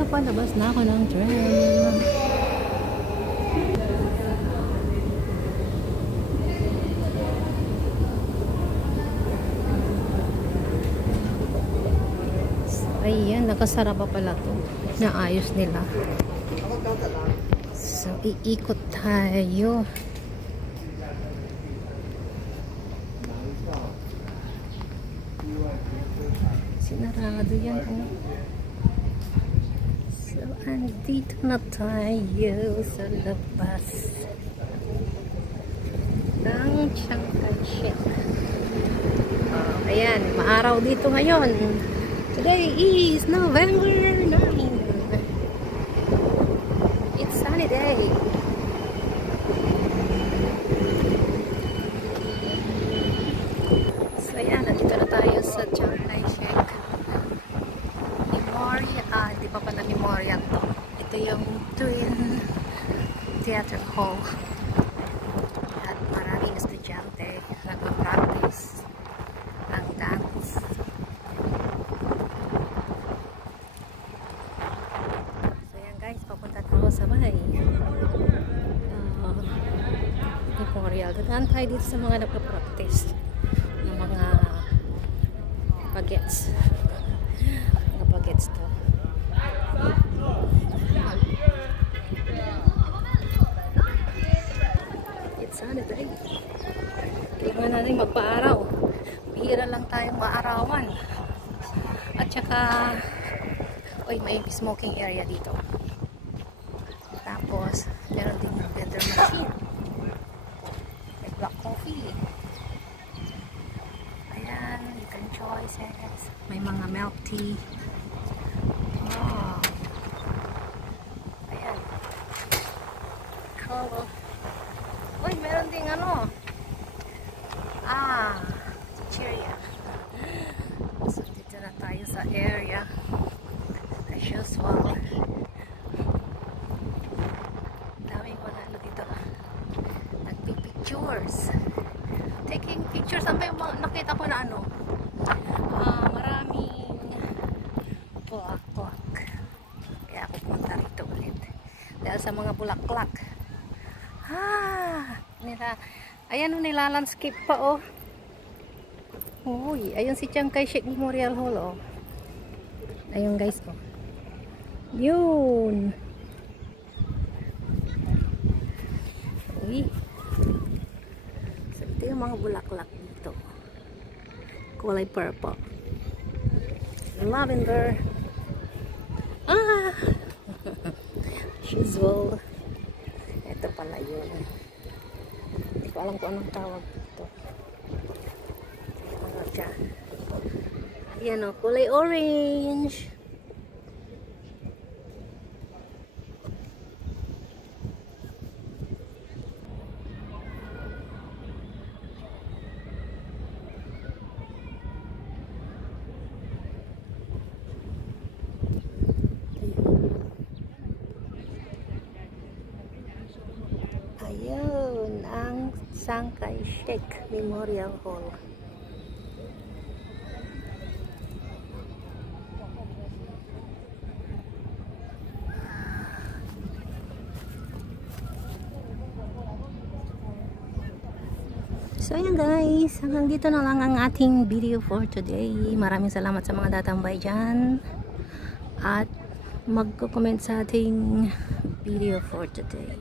Papalabas na ako ng tram. Ayan, nakasara pa pala to. Naayos nila. So, iikot tayo. Sinarado yan. Oh. So, andito na tayo sa labas ng Chiang Kai-shek. Ayan, maaraw dito ngayon. Today is November 9. It's sunny day. So ayan, nandito na tayo sa Chiang Kai-shek Memorial. Di pa pala memorial to. Ito yung Twin Theater Hall. At maraming estudyante nagpa-practice ng dance. Papunta tayo sa may memorial. Dadaan tayo dito sa mga nagpa-practice ng mga bagets. Mga bagets to. It's sunny day. Kailangan natin magpa-araw. Bihira lang tayong maarawan. At saka may smoking area dito. Tapos, meron din yung vendor machine. May black coffee. Ayan, you can choices. May mga milk tea. Oh. Ayan. Cool. Uy, meron din ano. Chicheria. So, dito na tayo sa area. As usual. Taking pictures. Ang nakita ko na ano, maraming bulaklak. Kaya ako pumunta rito ulit. Dahil sa mga bulaklak. Ayan o, nilalandscape pa o. Uy, ayun si Chiang Kai-shek Memorial Hall o. Ayun guys o. Yun. Uy. Ito yung mga bulaklak dito. Kulay purple. Lavender. Usual. Ito pala yun. Hindi ko alam kung anong tawag dito. Ano siya? Ayan o, kulay orange. Ayun, ang Chiang Kai-shek Memorial Hall. So ayan guys, hanggang dito na lang ang ating video for today. Maraming salamat sa mga tatambay dyan. At magko-comment sa ating video for today.